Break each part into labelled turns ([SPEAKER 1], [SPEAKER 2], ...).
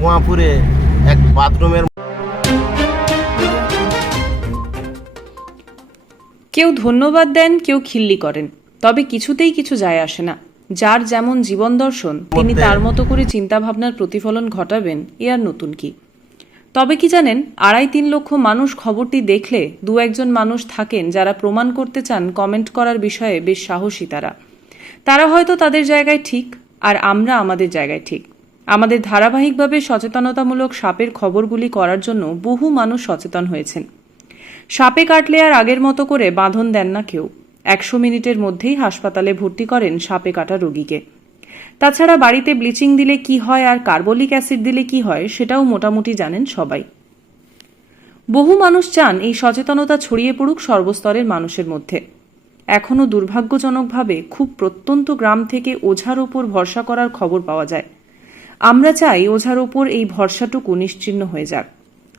[SPEAKER 1] কুয়াপুরে এক বাথরুমের
[SPEAKER 2] কেউ ধন্যবাদ দেন কেউ খিল্লি করেন। তবে কিছুতেই কিছু যায় আসে না। যার যেমন জীবন দর্শন তিনি তার মতো করে চিন্তাভাবনার প্রতিফলন ঘটাবেন এ আর নতুন কি? তবে কি জানেন আড়াই তিন লক্ষ মানুষ খবরটি দেখলে দু একজন মানুষ থাকেন যারা প্রমাণ করতে চান কমেন্ট করার বিষয়ে বেশ সাহসী তারা। তারা হয়তো তাদের জায়গায় ঠিক আর আমরা আমাদের জায়গায় ঠিক। আমাদের ধারাবাহিকভাবে সচেতনতামূলক সাপের খবরগুলি করার জন্য বহু মানুষ সচেতন হয়েছেন। সাপে কাটলে আর আগের মতো করে বাঁধন দেন না কেউ। একশো মিনিটের মধ্যেই হাসপাতালে ভর্তি করেন সাপে কাটা রোগীকে। তাছাড়া বাড়িতে ব্লিচিং দিলে কি হয় আর কার্বলিক অ্যাসিড দিলে কি হয় সেটাও মোটামুটি জানেন সবাই। বহু মানুষ চান এই সচেতনতা ছড়িয়ে পড়ুক সর্বস্তরের মানুষের মধ্যে। এখনও দুর্ভাগ্যজনকভাবে খুব প্রত্যন্ত গ্রাম থেকে ওঝার ওপর ভরসা করার খবর পাওয়া যায়। আমরা চাই ওঝার ওপর এই ভরসাটুকু নিশ্চিহ্ন হয়ে যাক।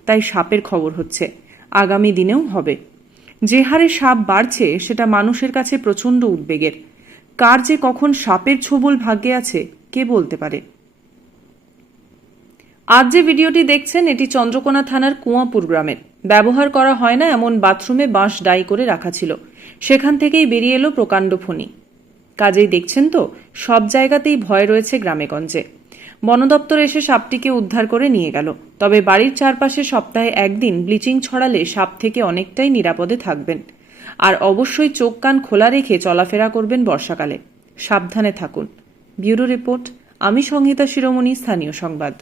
[SPEAKER 2] তাই সাপের খবর হচ্ছে, আগামী দিনেও হবে। যে হারে সাপ বাড়ছে, সেটা মানুষের কাছে প্রচণ্ড উদ্বেগের। কার যে কখন সাপের ছোবল ভাগ্যে আছে, কে বলতে পারে? আজ যে ভিডিওটি দেখছেন, এটি চন্দ্রকোনা থানার কুয়াপুর গ্রামের। ব্যবহার করা হয় না এমন বাথরুমে বাঁশ ডাই করে রাখা ছিল। সেখান থেকেই বেরিয়ে এলো প্রকাণ্ড ফণি। কাজেই দেখছেন তো, সব জায়গাতেই ভয় রয়েছে গ্রামেগঞ্জে বন দপ্তর এসে সাপটিকে উদ্ধার করে নিয়ে গেল। তবে বাড়ির চারপাশে সপ্তাহে একদিন ব্লিচিং ছড়ালে সাপ থেকে অনেকটাই নিরাপদে থাকবেন। আর অবশ্যই চোখ কান খোলা রেখে চলাফেরা করবেন বর্ষাকালে। সাবধানে থাকুন। ব্যুরো রিপোর্ট, আমি সংহিতা শিরোমণি, স্থানীয় সংবাদ।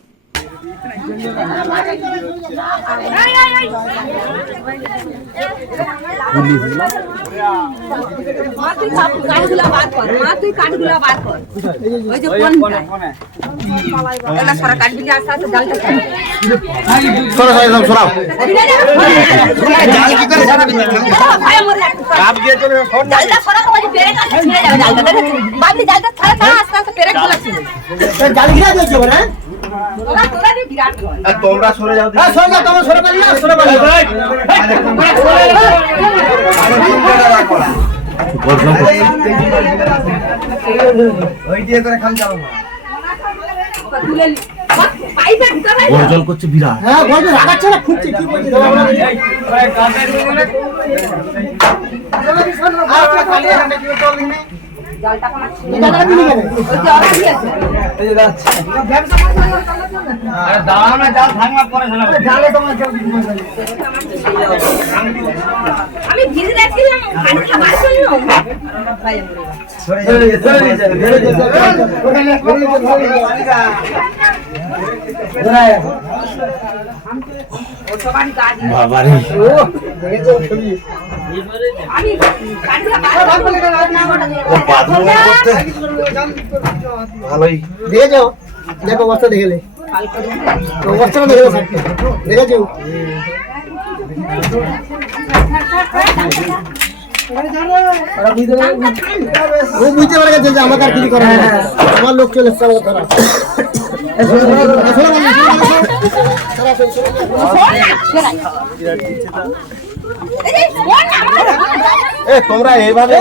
[SPEAKER 3] জালটা ছাড়। আস্তে আস্তে পেরেকগুলো ছিঁড়ে। ওরা তোরা দিয়ে বিরাট করে।
[SPEAKER 1] আর তোমরা সরে যাও দিদি। গর্জন করছে।
[SPEAKER 3] তুলে নি। বাহ, পাইপে ঢুকা নাই তো?
[SPEAKER 1] গর্জন করছে বিরাট
[SPEAKER 3] জলটা কোনা ছিঁড়ে যাবে। ওই যে ওরা দিয়েছে। আমি ভিজে রাখছিলাম পানিটা বার করলাম ভাই মরে যাচ্ছে।
[SPEAKER 1] বাবারে
[SPEAKER 3] আমি কাঠগুলা বার করলাম।
[SPEAKER 1] ও ভালোই।
[SPEAKER 4] দেখে যাও দেখো অবস্থা দেখেলে অবস্থাটা দেখে যাও। ও বুঝতে পারে গেছে যে আমাকে আর কিছু করা হয়। না। আমার লোক চলে এসছে আমাকে ধরা।
[SPEAKER 1] তোমরা এইভাবে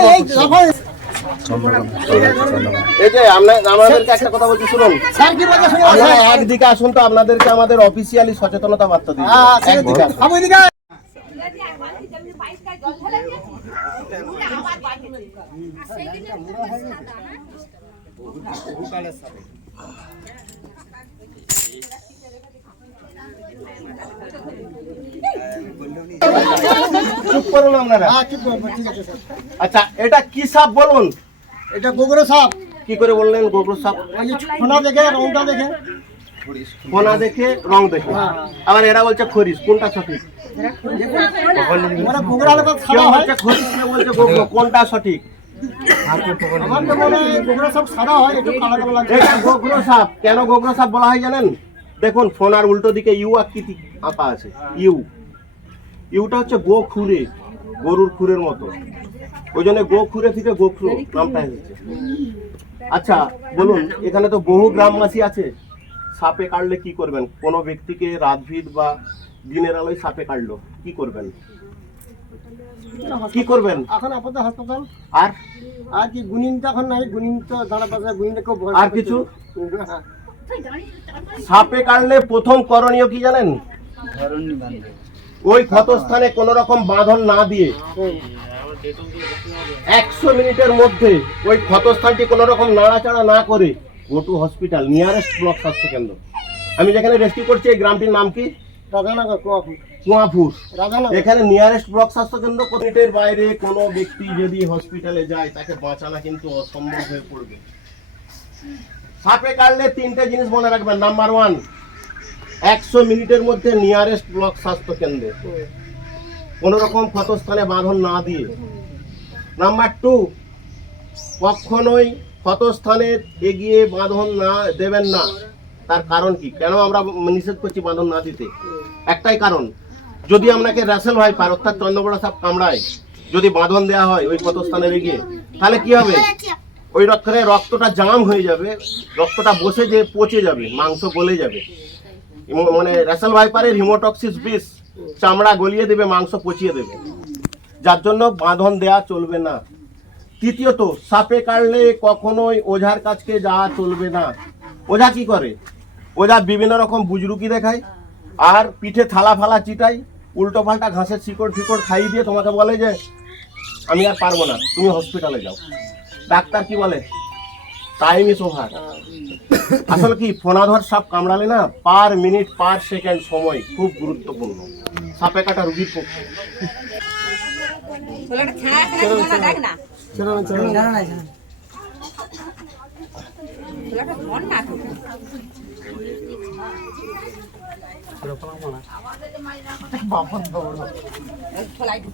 [SPEAKER 4] এই
[SPEAKER 1] যে আমরা- আমাদেরকে একটা কথা বলছি শুনুন। একদিকে আসুন তো আপনাদেরকে আমাদের অফিসিয়ালি সচেতনতা বার্তা দিই। একদিকে আসুন।
[SPEAKER 4] আমি এদিকে
[SPEAKER 3] জল ঢেলে দিয়েছি। আবার বাড়ি
[SPEAKER 1] চুপ করুন আপনারা।
[SPEAKER 4] হ্যাঁ চুপ করো, ঠিক আছে স্যার।
[SPEAKER 1] আচ্ছা এটা কি সাপ বলুন?
[SPEAKER 4] এটা গোবর সাপ।
[SPEAKER 1] কি করে বললেন গোবর সাপ?
[SPEAKER 4] ফোনা দেখে রংটা দেখে।
[SPEAKER 1] কোনা দেখে রং দেখে। আবার এরা বলছে খরিস কোনটা সঠিক?
[SPEAKER 4] হয়।
[SPEAKER 1] কোনটা সঠিক?
[SPEAKER 4] হয় হয়
[SPEAKER 1] কেন গোগ্র সাপ বলা হয় জানেন? দেখুন ফোনার উল্টো দিকে ইউ আকৃতি আঁকা আছে ইউ। ইউটা হচ্ছে গো খুরে গরুর খুরের মতো। ওই জন্য গো খুরে থেকে গোখ্র নামটা এসেছে আচ্ছা বলুন এখানে তো বহু গ্রামবাসী আছে। সাপে কাটলে কি করবেন? কোনো ব্যক্তিকে রাতভিত বা দিনের আলোয় সাপে কাটলো কি করবেন? কি করবেন?
[SPEAKER 4] এখন আপাতত হাসপাতাল।
[SPEAKER 1] আর?
[SPEAKER 4] আর কি গুনিন তো এখন নাই গুনিন তো দাঁড়া পাশে খুব ভয়
[SPEAKER 1] আর কিছু? সাপে কাটলে প্রথম করণীয় কি জানেন? ওই ক্ষতস্থানে কোন রকম বাঁধন না দিয়ে একশো মিনিটের মধ্যে ওই ক্ষতস্থানটি কোন রকম নাড়াচাড়া না করে go to hospital nearest block স্বাস্থ্য কেন্দ্র। আমি যেখানে রেস্কিউ করছি এই গ্রামটির নাম কি?
[SPEAKER 4] কোয়াপুর।
[SPEAKER 1] কুয়াপুর। এখানে নিয়ারেস্ট ব্লক স্বাস্থ্য কেন্দ্র মিনিটের বাইরে কোনো ব্যক্তি যদি হসপিটালে যায় তাকে বাঁচানো কিন্তু অসম্ভব হয়ে পড়বে। সাপে কাটলে তিনটে জিনিস মনে রাখবেন। নাম্বার ওয়ান একশো মিনিটের মধ্যে নিয়ারেস্ট ব্লক স্বাস্থ্য কেন্দ্রে। কোনো রকম ক্ষতস্থানে বাঁধন না দিয়ে। নাম্বার টু, কখনোই ক্ষতস্থানের এগিয়ে বাঁধন না দেবেন না। তার কারণ কি? কেন আমরা নিষেধ করছি বাঁধন না দিতে? একটাই কারণ, যদি আপনাকে র্যাসেল ভাইপার অর্থাৎ চন্দ্রবড়া সাপ কামড়ায়, যদি বাঁধন দেওয়া হয় ওই ক্ষতস্থানের এগিয়ে, তাহলে কি হবে? ওই রক্তরে রক্তটা জাম হয়ে যাবে, রক্তটা বসে যে পচে যাবে, মাংস গলে যাবে। মানে র্যাসেল ভাইপারের হিমোটক্সিস বিষ চামড়া গলিয়ে দেবে, মাংস পচিয়ে দেবে। যার জন্য বাঁধন দেয়া চলবে না। তৃতীয়ত, সাপে কাটলে কখনোই ওঝার কাছকে যাওয়া চলবে না। ওঝা কি করে? ওঝা বিভিন্ন রকম বুজরুকি দেখায়, আর পিঠে থালা ফালা চিটাই উল্টো পাল্টা ঘাসের শিকড় ফিকড় খাইয়ে দিয়ে তোমাকে বলে যে, আমি আর পারব না, তুমি হসপিটালে যাও। ডাক্তার কি বলে? টাইম ইস ওভার আসলে কি ফোনাধর সাপ কামড়ালে না পার মিনিট পার সেকেন্ড সময় খুব গুরুত্বপূর্ণ। সাপে কাটা রুগীর পক্ষে
[SPEAKER 3] ছেলেটা ছাড়া ছেলেটা দেখ না
[SPEAKER 4] ছেড়ে না ছেড়ে না
[SPEAKER 3] ছেলেটা মন না তো। এই ঠোলাই ঢুকে।